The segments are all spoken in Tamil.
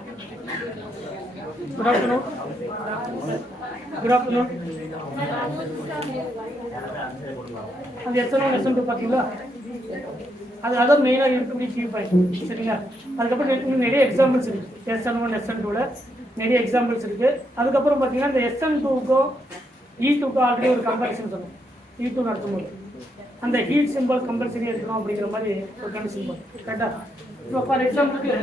Good afternoon. Good afternoon. அந்த எஸ்என்1 எஸ்என்2 பார்த்தீங்களா, அதான் மெயினாக இருக்கக்கூடிய கீ பாயிண்ட். சரிங்களா? அதுக்கப்புறம் இன்னும் நிறைய எக்ஸாம்பிள்ஸ் இருக்குது. எஸ்என்1 எஸ்என்2ல நிறைய எக்ஸாம்பிள்ஸ் இருக்குது. அதுக்கப்புறம் பார்த்தீங்கன்னா இந்த எஸ்என்2க்கும் E2க்கும் ஆல்ரெடி ஒரு கம்பேரிசன் சொன்னோம். E2 நடத்தும்போது அந்த ஹீட் சிம்பிள் கம்பல்சரியாக இருக்கணும் அப்படிங்கிற மாதிரி ஒரு கண்டிஷன் போகும். கரெக்டாக? இப்போ ஃபார் எக்ஸாம்பிளுக்கு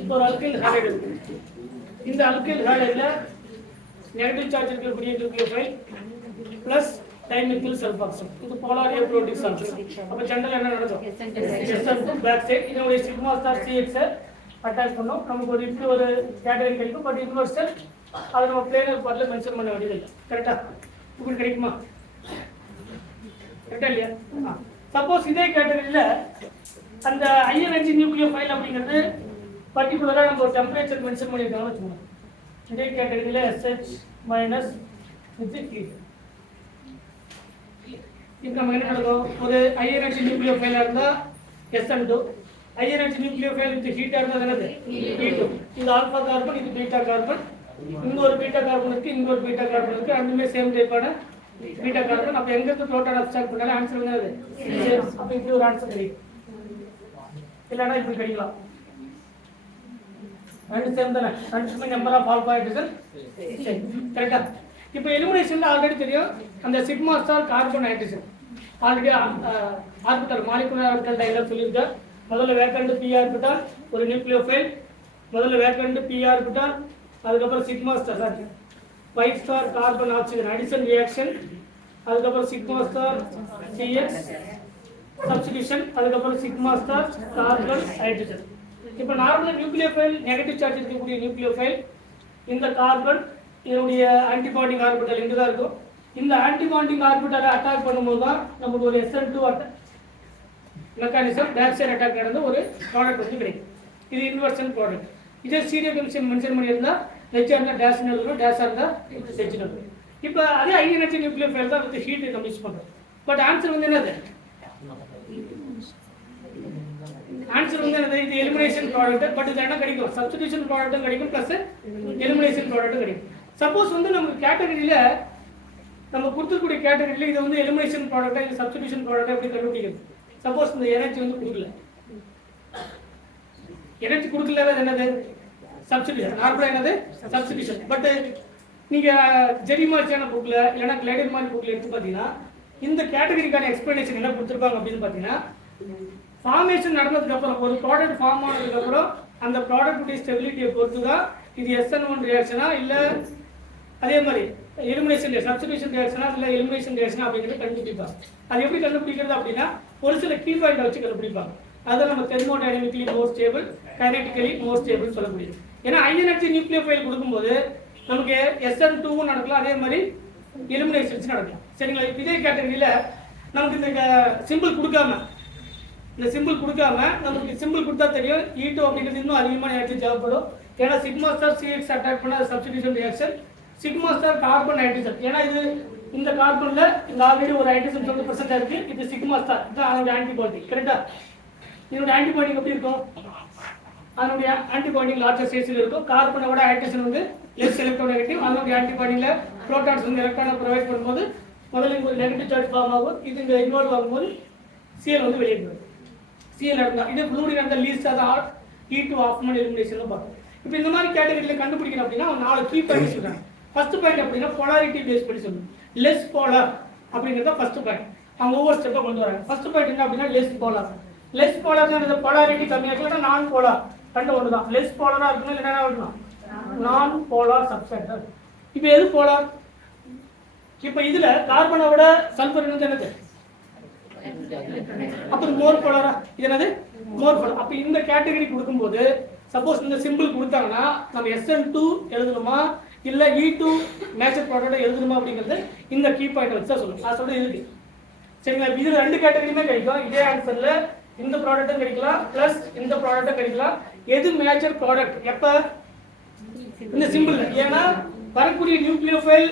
இப்போ ஒரு அல்கைல் ஹாலைடு இருக்கு. இந்த அல்கைல் ஹாலைடுல நெகட்டிவ் சார்ஜ் இருக்கக்கூடிய நியூக்ளியோஃபைல் பிளஸ் டைமெத்தில் சல்ஃபாக்சைடு, இது போலார் ஏப்ரோட்டிக் சல்ஃபைடு. அப்ப ஜெனரல் என்ன நடக்கும்? SN2 பேக் சைடு இதோட சிக்மா ஸ்டார் CX அட்டாக் பண்ணோம். நமக்கு ஒரு இப்படி ஒரு கேட்டகரி கிடைக்கும். பட் யூனிவர்சல் அதை நம்ம பிளேனர் பார்ட்ல மென்ஷன் பண்ண வேண்டியது இல்லை. கரெக்டா? உங்களுக்கு கிடைக்குமா? கரெக்டா இல்லையா? சப்போஸ் இதே கேட்டகரியில அந்த ஹையர் எனர்ஜி நியூக்ளியோஃபைல் அப்படிங்கிறது பர்டிகுலரா நம்ம ஒரு டெம்பரேச்சர் மென்ஷன் பண்ணியிருக்காங்கன்னு வச்சுக்கோங்க. இதே கேட்டகரியில SH மைனஸ் வித் ஹீட். இப்போ நம்ம என்ன நடக்கும்? ஒரு ஹையர் எனர்ஜி நியூக்ளியோஃபைலா இருந்தா SN2, higher energy nucleophile with ஹீட்டா இருந்தா என்னது? E2. இது ஆல்பா கார்பன், இது பீட்டா கார்பன். இங்க ஒரு பீட்டா கார்பன் இருக்கு, இங்க ஒரு பீட்டா கார்பன் இருக்கு. ரெண்டுமே சேம் டைப்பான பீட்டா கார்பன். அப்ப எங்க இருந்து புரோட்டான் அப்ஸ்ட்ராக்ட் பண்ணாலும் ஆன்சர் என்னது? அப்ப இப்படி ஒரு ஆன்சர் கிடைக்கும். இல்லைன்னா இப்படி கிடைக்கலாம். ரெண்டு சேம் தானே? ரெண்டு நம்பர் ஆஃப் ஆல்பா ஹைட்ரஜன். கரெக்டா? இப்போ எலிமினேஷன்ல ஆல்ரெடி தெரியும் அந்த sigma star carbon hydrogen already orbital molecular orbital diagram சொல்லியிருக்கேன். முதல்ல வேக்கண்ட் p ஆர்பிட்டல் ஒரு நியூக்ளியோஃபைல், முதல்ல வேக்கண்ட் p ஆர்பிட்டல், அதுக்கப்புறம் sigma star sir 5 star carbon oxygen addition reaction, அதுக்கப்புறம் சிக்மா ஸ்டார் CX சப்ஸ்டிடியூஷன், அதுக்கப்புறம் சிக்மா ஸ்டார் கார்பன் ஹைட்ரஜன். இப்போ நார்மலா நியூக்ளியோஃபைல் நெகட்டிவ் சார்ஜ் இருக்கக்கூடிய நியூக்ளியோஃபைல் இந்த கார்பன் இதனுடைய ஆன்டிபாண்டிங் ஆர்பிட்டல் இங்கே தான் இருக்கும். இந்த ஆன்டிபாண்டிங் ஆர்பிட்டலை அட்டாக் பண்ணும்போது தான் நமக்கு ஒரு SN2 mechanism back side attack நடந்து ஒரு ப்ராடக்ட் வந்து கிடைக்கும். இது இன்வெர்ஷன் ப்ராடக்ட். இதே சீரியல் கமிஷன் மென்ஷன் பண்ணியிருந்தா ஹெச் இருந்தால் டேஷ் இருக்கும், டேஷ் இருந்தால் ஹெச் இருக்கும். இப்போ அதே ஹை எனர்ஜி நியூக்ளியோஃபைல் தான் வித் ஹீட் கம்ப்ளீட் பண்ணுறோம். பட் ஆன்சர் வந்து என்னது? ஆன்சர் வந்து என்னது? இது எலிமினேஷன் ப்ராடக்ட். பட் இது என்ன கிடைக்கும்? சப்ஸ்டிடியூஷன் ப்ராடக்ட்டும் கிடைக்கும் பிளஸ் எலிமினேஷன் ப்ராடக்ட்டும் கிடைக்கும். சப்போஸ் வந்து நமக்கு கேட்டகரியில நம்ம கொடுத்துக்கூடிய கேட்டகரியில இது வந்து எலிமினேஷன் ப்ராடக்டா இது சப்ஸ்டிடியூஷன் ப்ராடக்டா எப்படி கண்டுபிடிக்கிறது? சப்போஸ் இந்த எனர்ஜி வந்து கொடுக்கல, எனர்ஜி கொடுக்கல என்னது? சப்ஸ்டிடியூஷன். நார்மலா என்னது? சப்ஸ்டிடியூஷன். பட் நீங்க ஜெரிமார்ச்சியான புக்ல இல்லைன்னா கிளைடர் மாதிரி புக்ல எடுத்து பார்த்தீங்கன்னா இந்த கேட்டகரிக்கான எக்ஸ்பிளனேஷன் என்ன கொடுத்துருப்பாங்க அப்படின்னு பார்த்தீங்கன்னா, ஃபார்மேஷன் நடந்ததுக்கு அப்புறம் ஒரு ப்ராடக்ட் ஃபார்ம் ஆனதுக்கு அப்புறம் அந்த ப்ராடக்ட்டுடைய ஸ்டெபிலிட்டியை பொறுத்து தான் இது SN1 ரியாக்ஷனா இல்ல அதே மாதிரி எலிமினேஷன் சப்ஸ்டிடியூஷன் ரியாக்ஷனா இல்ல எலிமினேஷன் ரியாக்ஷனா அப்படிங்கிறது கண்டுபிடிப்பாங்க. அது எப்படி கண்டுபிடிக்கிறது அப்படின்னா ஒரு சில கீ பாயிண்ட் வச்சு கண்டுபிடிப்பாங்க. அதை நம்ம தெர்மோடைனமிக்கலி மோர் ஸ்டேபிள், கைனெட்டிக்கலி மோர் ஸ்டேபிள் சொல்லக்கூடியது. ஏன்னா ஹை எனர்ஜி நியூக்ளியோஃபைல் கொடுக்கும்போது நமக்கு SN2 நடக்கலாம், அதே மாதிரி எலிமினேஷன்ஸ் நடக்கலாம். சரிங்களா? இதே கேட்டகரியில நமக்கு இந்த சிம்பிள் கொடுக்காம நமக்கு சிம்பிள் கொடுத்தா தெரியும் E2 அப்படிங்கிறது இன்னும் அதிகமான எனர்ஜி தேவைப்படும். ஏன்னா சிக்மா ஸ்டார் CX அட்டாக் பண்ண substitution reaction, sigma star carbon hydrogen. ஏன்னா இது இந்த கார்பன்ல இந்த ஆல்ரெடி ஒரு ஹைட்ரஜன் 20% இருக்கு. இது சிக்மா ஸ்டார் தான் அதோட ஆன்டிபாடி. கரெக்டா? இதோட ஆன்டிபாடி எப்படி இருக்கும்? அதனுடைய ஆன்டிபாடி லார்ஜர் சைஸ்ல இருக்கும். கார்பனோட ஹைட்ரஜன் வந்து லெஸ் எலக்ட்ரோநெகட்டிவ். அதனுடைய ஆன்டிபாடியில புரோட்டான்ஸ் வந்து எலக்ட்ரானை ப்ரொவைட் பண்ணும்போது முதல்ல இங்க ஒரு நெகட்டிவ் சார்ஜ் ஃபார்ம் ஆகும். இது இங்க இன்வால்வ் ஆகும்போது Cl வந்து வெளியே போயிடும். Cl நடந்தா இது ஃப்ளூரின் அந்த லீஸ்ட் அத E2 ஆஃப்மன் எலிமினேஷன்ல பார்ப்போம். இப்போ இந்த மாதிரி கேட்டகரியில கண்டுபிடிக்கணும் அப்படின்னா 4 கீ பாயிண்ட் சொல்றாங்க. ஃபர்ஸ்ட் பாயிண்ட் அப்படின்னா போலாரிட்டி பேஸ் பண்ணி சொல்லணும். லெஸ் போலார் அப்படிங்கறது ஃபர்ஸ்ட் பாயிண்ட். அவங்க ஒவ்வொரு ஸ்டெப்பா கொண்டு வராங்க. ஃபர்ஸ்ட் பாயிண்ட் என்ன அப்படின்னா லெஸ் போலார். லெஸ் போலார்னா போலாரிட்டி கம்மியா இருக்குன்னா நான் போலார் ரெண்டு ஒன்று தான். லெஸ் போலாரா இருக்கணும் இல்லைன்னா இருக்கணும் நான் போலார் சப்ஸ்டன்ஸ். இப்போ எது போலார்? இப்போ இதுல கார்பனை விட சல்பர் என்னது? அப்போ மோர் போலாரா? இது என்னது? மோர் போலார். அப்போ இந்த கேட்டகரி கொடுக்கும்போது சப்போஸ் இந்த சிம்பிள் கொடுத்தாங்கன்னா நம்ம SN2 எழுதணுமா இல்லை E2 மேஜர் ப்ராடக்ட் எழுதணுமா அப்படிங்கிறது இந்த கீ பாயிண்ட் வச்சு தான் சொல்லணும். நான் சொல்றது இருக்கு சரிங்களா. இதில் 2 கேட்டகரியுமே கிடைக்கும். இதே ஆன்சர்ல இந்த ப்ராடக்ட்டும் கிடைக்கலாம் ப்ளஸ் இந்த ப்ராடக்ட்டும் கிடைக்கலாம். எது மேஜர் ப்ராடக்ட் எப்போ? இந்த சிம்பிள். ஏன்னா வரக்கூடிய நியூக்ளியோஃபைல்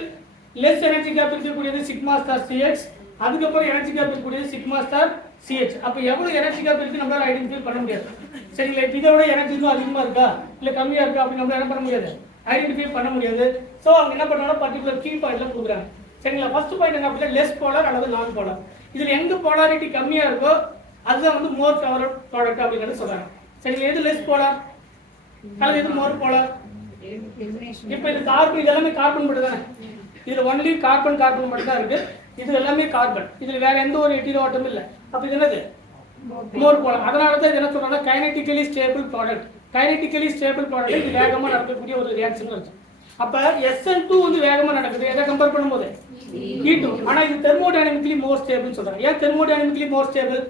லெஸ் எனர்ஜி கேப் இருக்கக்கூடியது சிக்மா ஸ்டார் CH, அதுக்கப்புறம் எனர்ஜி கேப் இருக்கக்கூடியது சிக்மா ஸ்டார் CH. அப்போ எவ்வளவு எனர்ஜி கேப் இருக்கு நம்மளால ஐடென்டிஃபை பண்ண முடியாது சரிங்களா. இப்போ இதை விட எனர்ஜி இன்னும் அதிகமாக இருக்கா இல்லை கம்மியாக இருக்கா அப்படின்னு நம்மளால என்ன பண்ண முடியாது, ஐடென்டிஃபை பண்ண முடியாது. ஸோ அவங்க என்ன பண்ணாலும் பர்டிகுலர் கீ பாயிண்ட்ல கொடுக்குறாங்க சரிங்களா. ஃபர்ஸ்ட் பாயிண்ட் என்ன அப்படின்னா லெஸ் போலார் அல்லது நான் போலார். இதில் எங்க போலாரிட்டி கம்மியாக இருக்கோ அதுதான் வந்து மோர் ஃபேவரட் ப்ராடக்ட் அப்படின்னு சொல்றாங்க சரிங்களா. எது லெஸ் போலார் அல்லது எது மோர் போலார்? இப்போ இது கார்பன், இது எல்லாமே கார்பன் மட்டும் தானே. இதுல ஒன்லி கார்பன் மட்டும் தான் இருக்கு. இது எல்லாமே கார்பன், இதுல வேற எந்த ஒரு ஹெட்டிரோ ஆட்டமும் இல்லை. அப்ப இது என்னது? மோர் போலார். அதனால தான் இது என்ன சொல்றாங்கன்னா கைனெட்டிக்கலி ஸ்டேபிள் ப்ராடக்ட். கைனெட்டிக்கலி ஸ்டேபிள் ப்ராடக்ட் இது வேகமா நடக்கக்கூடிய ஒரு ரியாக்ஷன் இருக்கு. அப்ப SN2 வந்து வேகமா நடக்குது எதை கம்பேர் பண்ணும்போது E2. ஆனா இது தெர்மோடைனமிக்கலி மோர் ஸ்டேபிள்னு சொல்றாங்க. ஏன் தெர்மோடைனமிக்கலி மோர் ஸ்டேபிள்?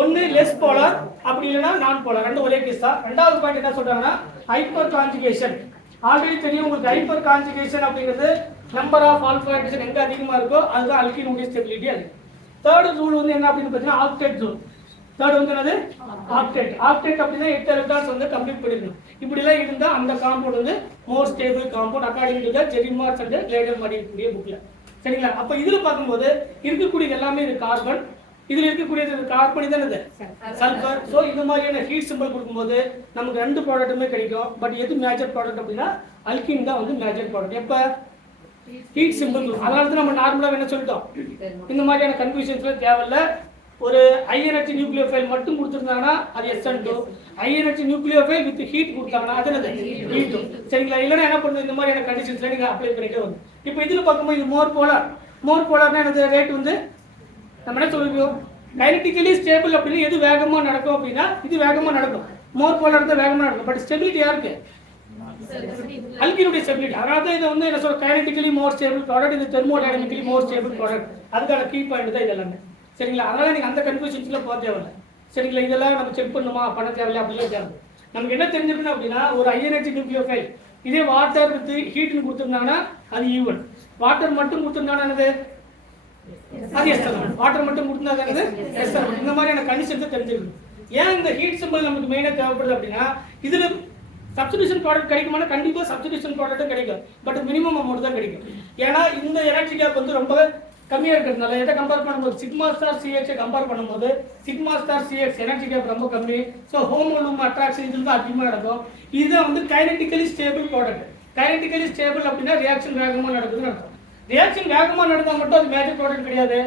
ஒன்னு லெஸ் போலார் அப்படி இல்லைன்னா நான் போலார், ரெண்டு ஒரே கேஸ் தான். ரெண்டாவது பாயிண்ட் என்ன சொல்றாங்கன்னா ஹைப்பர் கான்ஜுகேஷன். ஆல்ரெடி தெரியும் உங்களுக்கு ஹைப்பர் கான்ஜுகேஷன் அப்படிங்கிறது நம்பர் ஆஃப் ஆல்ஃபா ஹைட்ரஜன் எங்க அதிகமா இருக்கோ அதுதான் அல்கீனுடைய ஸ்டெபிலிட்டி. அது தேர்ட் ரூல் வந்து என்ன அப்படின்னு பார்த்தீங்கன்னா ஆக்டேட் ரூல். தேர்ட் வந்து என்னது? ஆக்டேட். ஆக்டேட் அப்படின்னா 8 எலக்ட்ரான்ஸ் வந்து கம்ப்ளீட் பண்ணிருக்கணும். இப்படி எல்லாம் இருந்தா அந்த காம்பவுண்ட் வந்து more stable compound according to the Jerry March's and ladder மாடிக்கூடிய புக்ல சரிங்களா. அப்ப இதுல பார்க்கும்போது இருக்கக்கூடிய எல்லாமே இது கார்பன், இதுல இருக்கக்கூடியது கார்பன், இது சல்பர். சோ இந்த மாதிரியான ஹீட் சிம்பிள் கொடுக்கும்போது நமக்கு 2 ப்ராடக்ட்டுமே கிடைக்கும். பட் எது மேஜர் ப்ராடக்ட் அப்படின்னா அல்கீன் தான் வந்து மேஜர் ப்ராடக்ட். எப்ப ஹீட் சிம்பிள். அதனால தான் நம்ம நார்மலா என்ன சொல்லிட்டோம், இந்த மாதிரியான கன்ஃபியூஷன்ஸ்ல தேவையில்ல. ஒரு ஹை எனர்ஜி நியூக்ளியோஃபைல் மட்டும் கொடுத்துருந்தாங்கன்னா அது SN2, high energy nucleophile with heat கொடுத்தாங்கன்னா அது என்னது E2 சரிங்களா. இல்லைன்னா என்ன பண்ணுது இந்த மாதிரியான கண்டிஷன்ஸ்ல நீங்க அப்ளை பண்ணிட்டே வந்து. இப்போ இதுல பார்க்கும்போது இது மோர் போலார். மோர் போலார்னா என்னது? ரேட் வந்து நம்ம என்ன சொல்லுவோம் கைனெட்டிக்கலி ஸ்டேபிள் அப்படின்னு எது வேகமா நடக்கும் அப்படின்னா இது வேகமா நடக்கும். மோர் போலார் தான் வேகமா நடக்கும். பட் ஸ்டெபிலிட்டி யாருக்கு? அல்கீனுடைய ஸ்டெபிலிட்டி. அதனால தான் இது வந்து என்ன சொல்ற கைனெட்டிக்கலி மோர் ஸ்டேபிள் ப்ராடக்ட், இது தெர்மோடைனமிக்கலி மோர் ஸ்டேபிள் ப்ராடக்ட். அதுக்கான கீ பாயிண்ட் தான் இது எல்லாமே சரிங்களா. அதனால நீங்க அந்த கன்ஃபியூஷன்ஸ்ல போக தேவையில்லை சரிங்களா. இதெல்லாம் நம்ம செக் பண்ணுமா பண்ண தேவையில்லை அப்படிலாம் தேவை. நமக்கு என்ன தெரிஞ்சிருக்கணும் அப்படின்னா ஒரு ஹை எனர்ஜி நியூக்ளியோஃபைல் இதே வாட்டர் வித் ஹீட்னு கொடுத்துருந்தாங்கன்னா அது E1, வாட்டர் மட்டும் கொடுத்துருந்தாங்கன்னா என்னது அது SN1, வாட்டர் மட்டும் கொடுத்துருந்தா SN1. இந்த மாதிரியான கண்டிஷன்ஸை தெரிஞ்சிருக்கணும். ஏன் இந்த ஹீட் சிம்பிள் நமக்கு மெயினாக தேவைப்படுது அப்படின்னா இதுல சப்ஸ்டிடியூஷன் ப்ராடக்ட் கிடைக்குமானா கண்டிப்பாக சப்ஸ்டிடியூஷன் ப்ராடக்ட்டும் கிடைக்கும். பட் மினிமம் அமௌண்ட் தான் கிடைக்கும். ஏன்னா இந்த எனர்ஜி கேப் வந்து ரொம்ப கம்மியாக இருக்கிறதுனால எதை கம்பேர் பண்ணும்போது சிக்மா ஸ்டார் CH கம்பேர் பண்ணும்போது sigma star CH energy gap ரொம்ப கம்மி. ஸோ ஹோமோலூம் அட்ராக்ஷன் இது தான் அதிகமாக நடக்கும். இதுதான் வந்து கைனெட்டிக்கலி ஸ்டேபிள் ப்ராடக்ட். கைனெட்டிக்கலி ஸ்டேபிள் அப்படின்னா ரியாக்ஷன் வேகமாக நடக்குதுன்னு அர்த்தம். ரியாக்ஷன் வேகமாக நடந்தால் மட்டும் அது மேஜர் ப்ராடக்ட் கிடையாது.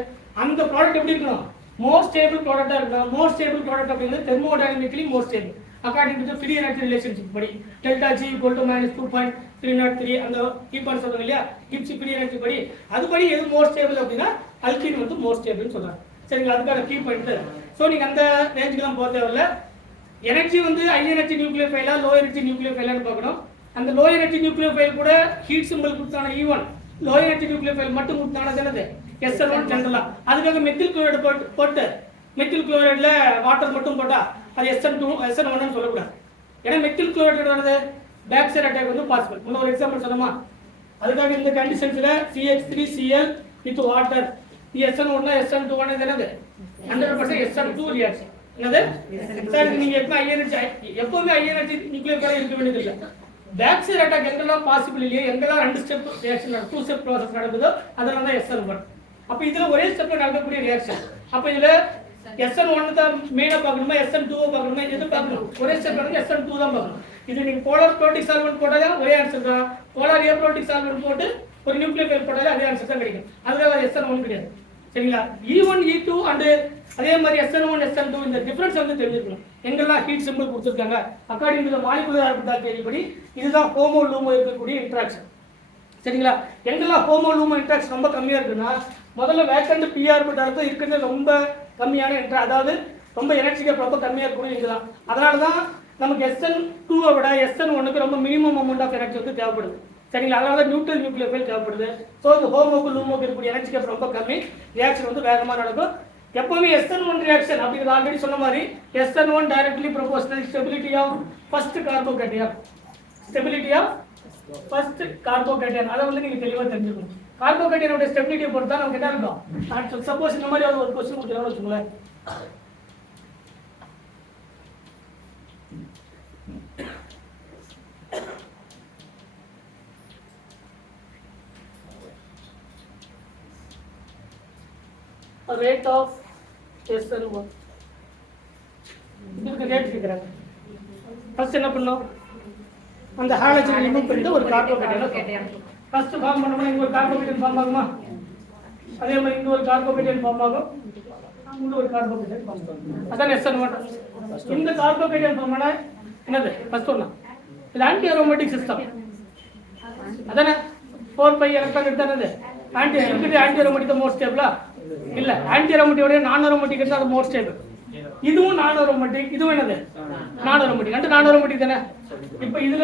அந்த ப்ராடக்ட் எப்படி இருக்கணும்? மோர் ஸ்டேபிள் ப்ராடக்டாக இருக்கணும். மோர் ஸ்டேபிள் ப்ராடக்ட் அப்படிங்கிறது thermodynamically more stable according to free energy relationship படி டெல்டா G -2.303 அந்த ஈக்குவல் சொல்றாங்க இல்லையா கிப்ஸ் ஃப்ரீ எனர்ஜி படி அதுபடி எது மோர் ஸ்டேபிள் அப்படின்னா அல்கீன் வந்து மோர் ஸ்டேபிள்னு சொல்றாங்க சரிங்களா. அதுக்கான கீ பாயிண்ட். ஸோ நீங்க அந்த ரேஞ்சுக்கெல்லாம் போக தேவையில்ல. எனர்ஜி வந்து ஹை எனர்ஜி நியூக்ளியோஃபைலா லோ எனர்ஜி நியூக்ளியோஃபைலான்னு பார்க்கணும். அந்த லோ எனர்ஜி நியூக்ளியோஃபைல் கூட ஹீட் சிம்பிள் கொடுத்தான E1, லோ எனர்ஜி நியூக்ளியோஃபைல் மட்டும் கொடுத்தானது என்னது SN1 ஜெனரலா. அதுக்காக மெத்தில் குளோரைடு போட்டு மெத்தில் குளோரைடுல வாட்டர் மட்டும் போட்டா அது SN1 சொல்லக்கூடாது. ஏன்னா மெத்தில் குளோரைடு வருது பேக் சைடு அட்டாக் வந்து பாசிபிள். இன்னொரு எக்ஸாம்பிள் சொல்லணுமா? அதுக்காக இந்த கண்டிஷன்ஸ்ல CH3Cl with water SN1 SN2 என்னது 100% SN2 ரியாக்ஷன் என்னது சார். நீங்க எப்பவுமே ஹை எனர்ஜி நியூக்ளியோஃபைல் இருக்க வேண்டியது இல்லை. பேக் சைடு அட்டாக் எங்கெல்லாம் பாசிபிள் இல்லையோ எங்கெல்லாம் 2 ஸ்டெப் ரியாக்ஷன் 2 ஸ்டெப் ப்ராசஸ் நடக்குதோ அதனால தான் SN1. அப்ப இதுல ஒரே ஸ்டெப்ல நடக்கக்கூடிய ரியாக்ஷன். அப்ப இதுல SN1 தான் மெயினா பார்க்கணுமா SN2 பார்க்கணுமா? எது பார்க்கணும்? ஒரே ஸ்டெப் நடந்து SN2 தான் பார்க்கணும். இது நீங்க போலார் ப்ரோட்டிக் சால்வெண்ட் போட்டாலே ஒரே ஆன்சர் தான். போலார் ஏப்ரோட்டிக் சால்வெண்ட் போட்டு ஒரு நியூக்ளியோஃபைல் போட்டாலே அதே ஆன்சர் தான் கிடைக்கும். அதுக்காக SN1 கிடையாது சரிங்களா. E1 E2 அண்ட் அதே மாதிரி SN1 SN2 இந்த டிஃபரன்ஸ் வந்து தெரிஞ்சுக்கணும். எங்கெல்லாம் ஹீட் சிம்பிள் கொடுத்துருக்காங்க அக்கார்டிங் டு மாலிகுலர் ஆர்பிட்டால் தேதிப்படி இதுதான் ஹோமோ லூமோ இருக்கக்கூடிய இன்ட்ராக்ஷன் சரிங்களா. எங்கெல்லாம் ஹோமோ லூமோ இன்ட்ராக்ஷன் ரொம்ப கம்மியா இருக்குன்னா முதல்ல வேக்கண்ட் p ஆர்பிட்டால் தான் இருக்கிறது ரொம்ப கம்மியான அதாவது ரொம்ப எனர்ஜிக்கு ரொம்ப கம்மியா இருக்கணும் இதுதான். அதனால தான் நமக்கு SN2 விட SN1க்கு ரொம்ப மினிமம் அமௌண்ட் ஆஃப் எனர்ஜி வந்து தேவைப்படுது சரிங்களா. அதனால தான் நியூட்ரல் நியூக்ளியோஃபைல் தேவைப்படுது. ஸோ இந்த ஹோமோக்கு லூமோக்கு இருக்கக்கூடிய எனர்ஜி கேப் ரொம்ப கம்மி, ரியாக்ஷன் வந்து வேகமாக நடக்கும். எப்பவுமே SN1 ரியாக்ஷன் அப்படிங்கிறது ஆல்ரெடி சொன்ன மாதிரி SN1 directly proportional stability of first கார்போகேட்டையான், ஸ்டெபிலிட்டி ஆஃப் ஃபர்ஸ்ட் கார்போகேட்டையான். அதை வந்து நீங்க தெளிவாக தெரிஞ்சுக்கணும். கார்போகேட்டையனோட ஸ்டெபிலிட்டியை பொறுத்து தான் நமக்கு என்ன இருக்கும். சப்போஸ் இந்த மாதிரி ஒரு கொஸ்டின் கொடுக்குறாங்கன்னு வச்சுக்கோங்களேன். rate of SN1 இதுக்கு ரேட் கேக்குறாங்க. ஃபர்ஸ்ட் என்ன பண்ணனும், அந்த ஹாலஜன் ரிமூவ் பண்ணிட்டு ஒரு கார்போகேட்டையன் ஃபர்ஸ்ட் ஃபார்ம் பண்ணனும். இங்க ஒரு கார்போகேட்டையன் ஃபார்ம் ஆகுமா, அதே மாதிரி இங்க ஒரு கார்போகேட்டையன் ஃபார்ம் ஆகும், இங்க ஒரு கார்போகேட்டையன் ஃபார்ம் ஆகும். அதான் SN1. இந்த கார்போகேட்டையன் ஃபார்ம் பண்ணா என்னது ஃபர்ஸ்ட் ஒண்ணா, இது ஆன்டி அரோமேட்டிக் சிஸ்டம். அதானே 4 எலக்ட்ரான் எடுத்தானது ஆன்டி அரோமேட்டிக் தான் மோர் ஸ்டேபிளா இல்ல, ஆன்டி அரோமேட்டிக்கோட நான் அரோமேட்டிக் இருந்தா அது மோர் ஸ்டேபிள். இதுவும் நான் அரோமேட்டிக், இதுவும் என்னது நான் அரோமேட்டிக், ரெண்டு நான் அரோமேட்டிக் தானே. இப்போ இதுல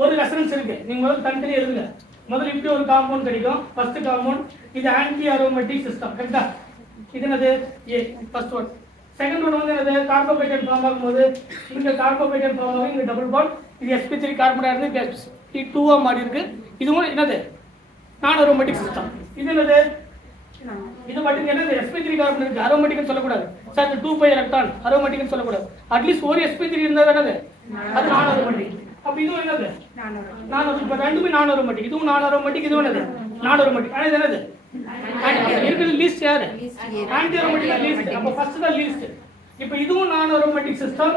ஒரு ரெஃபரன்ஸ் இருக்கு, நீங்க முதல்ல தனித்தனி எழுதுங்க. முதல்ல இப்படி ஒரு காம்பவுண்ட் கிடைக்கும், ஃபர்ஸ்ட் காம்பவுண்ட். இது ஆன்டி அரோமேட்டிக் சிஸ்டம், கரெக்ட்டா? இது என்னது ஏ ஃபர்ஸ்ட் ஒன். செகண்ட் ஒன் வந்து என்னது கார்போகேட்டையன் ஃபார்ம் ஆகும்போது இங்க கார்போகேட்டையன் ஃபார்ம் ஆகும், இங்க டபுள் பாண்ட். இது sp3 கார்பனா இருந்து sp2 ஆ மாறி இருக்கு. இதுவும் என்னது நான் அரோமேட்டிக் சிஸ்டம். இது என்னது, இது மட்டும் என்னது sp3 கார்பன் இருக்கு, அரோமேட்டிக்னு சொல்லக்கூடாது சார். இந்த 2 எலக்ட்ரான் அரோமேட்டிக்னு சொல்லக்கூடாது. அட்லீஸ்ட் ஒரு sp3 இருந்தா என்னது அது நான் அரோமேட்டிக். அப்ப இதுவும் என்னது நான் இப்ப ரெண்டுமே நான் அரோமேட்டிக். இதுவும் நான் அரோமேட்டிக், இதுவும் என்னது நான் அரோமேட்டிக். ஆனா இது என்னது இருக்குது லீஸ்ட் யாரு ஆன்டி அரோமேட்டிக் லீஸ்ட். அப்ப ஃபர்ஸ்ட் தான் லீஸ்ட். இப்போ இதுவும் நான் அரோமேட்டிக் சிஸ்டம்,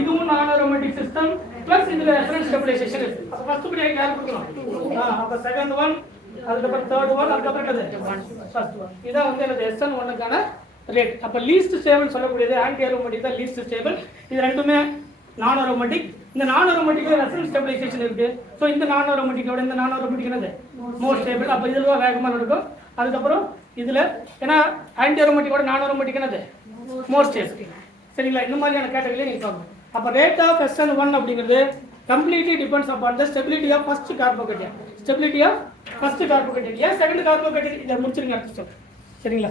இதுவும் நான் அரோமேட்டிக் சிஸ்டம் பிளஸ் இதுல ரெஃபரன்ஸ் ஸ்டெபிலைசேஷன் இருக்கு. அப்ப ஃபர்ஸ்ட் படி யார் கொடுக்கணும், அப்ப செகண்ட் ஒன், அதுக்கப்புறம் தேர்ட் ஒன், அதுக்கப்புறம் என்னது ஃபர்ஸ்ட் ஒன். இதான் வந்து என்னது SN1க்கான ரேட். அப்ப லீஸ்ட் ஸ்டேபிள் சொல்லக்கூடியது ஆன்டி அரோமேட்டிக் தான் லீஸ்ட் ஸ்டேபிள். இது ரெண்டுமே நான் அரோமேட்டிக். இந்த நான் அரோமேட்டிக்ல ரெஃபரன்ஸ் ஸ்டெபிலைசேஷன் இருக்கு. சோ இந்த நான் அரோமேட்டிக்கோட இந்த நான் அரோமேட்டிக் என்னது மோர் ஸ்டேபிள். அப்ப இதுல வேகமா நடக்கும். அதுக்கப்புறம் இதுல ஏன்னா ஆன்டி அரோமேட்டிக்கோட நான் அரோமேட்டிக் என்னது மோர் ஸ்டேபிள். சரிங்களா? இந்த மாதிரியான கேட்டகரியில நீங்க பார்க்கணும். அப்ப ரேட் ஆஃப் SN1 அப்படிங்கிறது completely depends upon the stability of first carbocation. Stability of first carbocation. ஏன் செகண்ட் கார்போகேட்டையன் இத முடிச்சிருங்க அடுத்து. சரிங்களா?